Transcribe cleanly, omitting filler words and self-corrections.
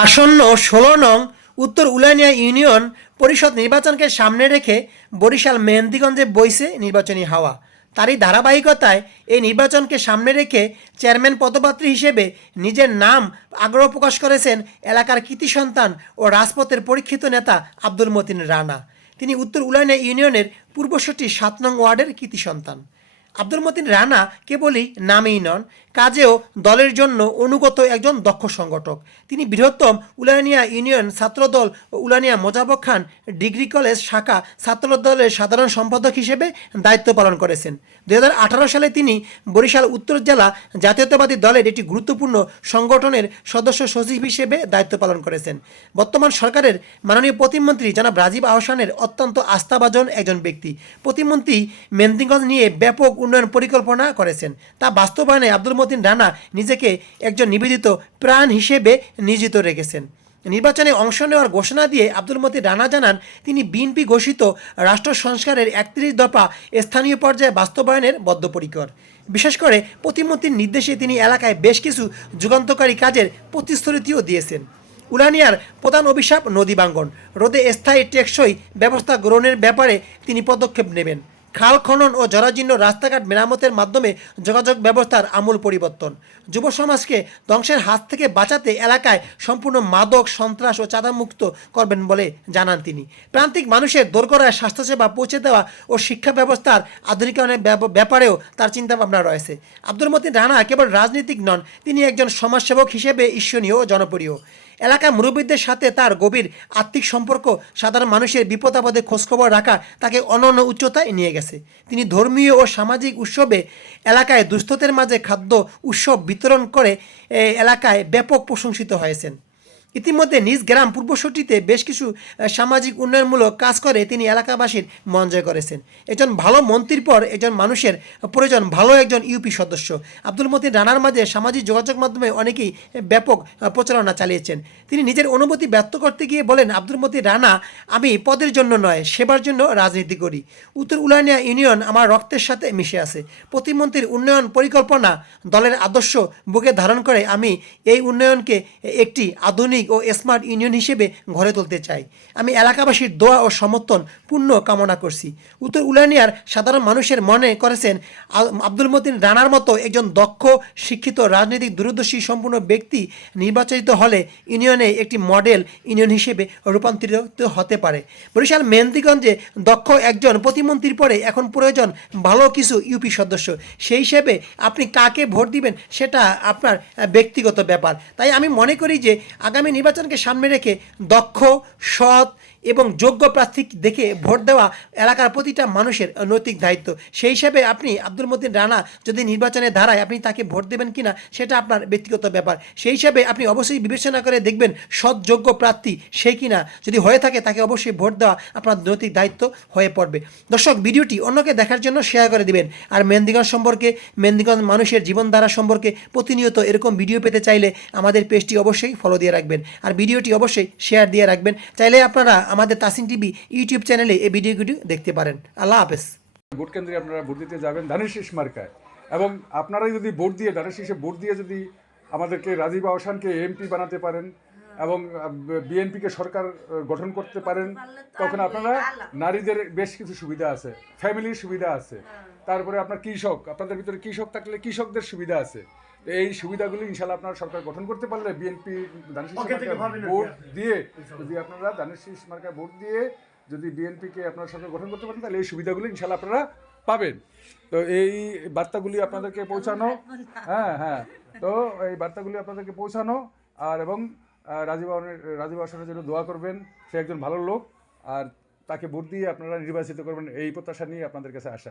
আসন্ন ১৬ নং উত্তর উলানিয়া ইউনিয়ন পরিষদ নির্বাচনকে সামনে রেখে বরিশাল মেহেন্দিগঞ্জে বইছে নির্বাচনী হাওয়া। তারই ধারাবাহিকতায় এই নির্বাচনকে সামনে রেখে চেয়ারম্যান পদপ্রার্থী হিসেবে নিজের নাম আগ্রহ প্রকাশ করেছেন এলাকার কৃতি সন্তান ও রাজপথের পরীক্ষিত নেতা আব্দুল মতিন রানা। তিনি উত্তর উলানিয়া ইউনিয়নের পূর্বশটি ৭ নং ওয়ার্ডের কৃতি সন্তান। আব্দুল মতিন রানা কেবলই নামেই নন, কাজেও দলের জন্য অনুগত একজন দক্ষ সংগঠক। তিনি বৃহত্তম উলানিয়া ইউনিয়ন ছাত্রদল ও উলানিয়া মোজাফর খান ডিগ্রি কলেজ শাখা ছাত্রদলের সাধারণ সম্পাদক হিসেবে দায়িত্ব পালন করেছেন। ২০১৮ সালে তিনি বরিশাল উত্তর জেলা জাতীয়তাবাদী দলের একটি গুরুত্বপূর্ণ সংগঠনের সদস্য সচিব হিসেবে দায়িত্ব পালন করেছেন। বর্তমান সরকারের মাননীয় প্রতিমন্ত্রী জনাব রাজীব আহসানের অত্যন্ত আস্থাভাজন একজন ব্যক্তি। প্রতিমন্ত্রী মেহেন্দিগঞ্জ নিয়ে ব্যাপক উন্নয়ন পরিকল্পনা করেছেন। তা বাস্তবায়নে আব্দুল মতিন রানা নিজেকে একজন নিবেদিত প্রাণ হিসেবে নিয়োজিত রেখেছেন। নির্বাচনে অংশ নেওয়ার ঘোষণা দিয়ে আব্দুল মতিন রানা জানান, তিনি বিএনপি ঘোষিত রাষ্ট্র সংস্কারের ৩১ দফা স্থানীয় পর্যায়ে বাস্তবায়নের বদ্ধপরিকর। বিশেষ করে প্রতিমন্ত্রীর নির্দেশে তিনি এলাকায় বেশ কিছু যুগান্তকারী কাজের প্রতিশ্রুতিও দিয়েছেন। উলানিয়ার প্রধান অভিশাপ নদী ভাঙ্গন রোধে স্থায়ী টেকসই ব্যবস্থা গ্রহণের ব্যাপারে তিনি পদক্ষেপ নেবেন। খাল খনন ও জরাজীর্ণ রাস্তাঘাট মেরামতের মাধ্যমে যোগাযোগ ব্যবস্থার আমূল পরিবর্তন, যুব সমাজকে ধ্বংসের হাত থেকে বাঁচাতে এলাকায় সম্পূর্ণ মাদক সন্ত্রাস ও চাঁদামুক্ত করবেন বলে জানান তিনি। প্রান্তিক মানুষের দোরগোড়ায় স্বাস্থ্যসেবা পৌঁছে দেওয়া ও শিক্ষা ব্যবস্থার আধুনিকায়নের ব্যাপারেও তার চিন্তাভাবনা রয়েছে। আব্দুল মতিন রানা কেবল রাজনীতিক নন, তিনি একজন সমাজসেবক হিসেবে ঈশ্বরীয় ও জনপ্রিয়। এলাকার মুরব্বীদের সাথে তার গভীর আত্মিক সম্পর্ক সাধারণ মানুষের বিপদ আপদে খোঁজখবর রাখা তাকে অনন্য উচ্চতায় নিয়ে গেছে। তিনি ধর্মীয় ও সামাজিক উৎসবে এলাকায় দুস্থদের মাঝে খাদ্য উৎসব বিতরণ করে এলাকায় ব্যাপক প্রশংসিত হয়েছেন। ইতিমধ্যে নিজ গ্রাম পূর্বশটিতে বেশ কিছু সামাজিক উন্নয়নমূলক কাজ করে তিনি এলাকাবাসীর মন জয় করেছেন। একজন ভালো মন্ত্রীর পর একজন মানুষের প্রয়োজন ভালো একজন ইউপি সদস্য। আব্দুল মতিন রানার মাঝে সামাজিক যোগাযোগ মাধ্যমে অনেকেই ব্যাপক প্রচারণা চালিয়েছেন। তিনি নিজের অনুভূতি ব্যক্ত করতে গিয়ে বলেন, আব্দুল মতিন রানা, আমি পদের জন্য নয়, সেবার জন্য রাজনীতি করি। উত্তর উলানিয়া ইউনিয়ন আমার রক্তের সাথে মিশে আছে। প্রতিমন্ত্রীর উন্নয়ন পরিকল্পনা দলের আদর্শ বুকে ধারণ করে আমি এই উন্নয়নকে একটি আধুনিক ও স্মার্ট ইউনিয়ন হিসেবে গড়ে তুলতে চাই। আমি এলাকাবাসীর দোয়া ও সমর্থন পূর্ণ কামনা করছি। উত্তর উলানিয়ার সাধারণ মানুষের মনে করেছেন আব্দুল মতিন রানার মতো একজন দক্ষ শিক্ষিত রাজনৈতিক দূরদর্শী সম্পূর্ণ ব্যক্তি নির্বাচিত হলে ইউনিয়নে একটি মডেল ইউনিয়ন হিসেবে রূপান্তরিত হতে পারে। বরিশাল মেহেন্দিগঞ্জে দক্ষ একজন প্রতিমন্ত্রীর পরে এখন প্রয়োজন ভালো কিছু ইউপি সদস্য। সেই হিসেবে আপনি কাকে ভোট দিবেন সেটা আপনার ব্যক্তিগত ব্যাপার। তাই আমি মনে করি যে আগামী নির্বাচনকে সামনে রেখে দক্ষ, সৎ এবং যোগ্য প্রার্থী দেখে ভোট দেওয়া এলাকার প্রতিটা মানুষের নৈতিক দায়িত্ব। সেই হিসাবে আপনি আব্দুল মতিন রানা যদি নির্বাচনের ধারায় আপনি তাকে ভোট দেবেন কিনা সেটা আপনার ব্যক্তিগত ব্যাপার। সেই হিসাবে আপনি অবশ্যই বিবেচনা করে দেখবেন সৎ যোগ্য প্রার্থী সে কিনা, যদি হয়ে থাকে তাকে অবশ্যই ভোট দেওয়া আপনার নৈতিক দায়িত্ব হয়ে পড়বে। দর্শক, ভিডিওটি অন্যকে দেখার জন্য শেয়ার করে দিবেন। আর মেহেন্দিগঞ্জ সম্পর্কে, মেহেন্দিগঞ্জ মানুষের জীবনধারা সম্পর্কে প্রতিনিয়ত এরকম ভিডিও পেতে চাইলে আমাদের পেজটি অবশ্যই ফলো দিয়ে রাখবেন। আর ভিডিওটি অবশ্যই শেয়ার দিয়ে রাখবেন। চাইলে আপনারা আমাদের তাসিন টিভি ইউটিউব চ্যানেলে এই ভিডিওগুলি দেখতে পারেন। আল্লাহ হাফেজ। ভোট কেন্দ্রে আপনারা ভোট দিতে যাবেন ধানের শীষ মার্কায়, এবং আপনারা যদি ভোট দিয়ে ধানের শীষে ভোট দিয়ে যদি আমাদেরকে রাজীব আহসানকে এমপি বানাতে পারেন এবং বিএনপিকে সরকার গঠন করতে পারেন, তখন আপনারা নারীদের বেশ কিছু সুবিধা আছে, ফ্যামিলির সুবিধা আছে, তারপরে আপনার কৃষক, আপনাদের ভিতরে কৃষক থাকলে কৃষকদের সুবিধা আছে। এই সুবিধাগুলি ইনশাল্লাহ আপনারা সরকার গঠন করতে পারলে বিএনপি ধানের শীষ মার্কায় ভোট দিয়ে যদি আপনারা ধানের শীষ মার্কায় ভোট দিয়ে যদি বিএনপিকে আপনারা সরকার গঠন করতে পারেন, তাহলে এই সুবিধাগুলি ইনশাল্লাহ আপনারা পাবেন। তো এই বার্তাগুলি আপনাদেরকে পৌঁছানো, হ্যাঁ, তো এই বার্তাগুলি আপনাদেরকে পৌঁছানো, আর এবং রাজীব আহসানের জন্য দোয়া করবেন। সে একজন ভালো লোক, আর তাকে ভোট দিয়ে আপনারা নির্বাচিত করবেন এই প্রত্যাশা নিয়ে আপনাদের কাছে আসা।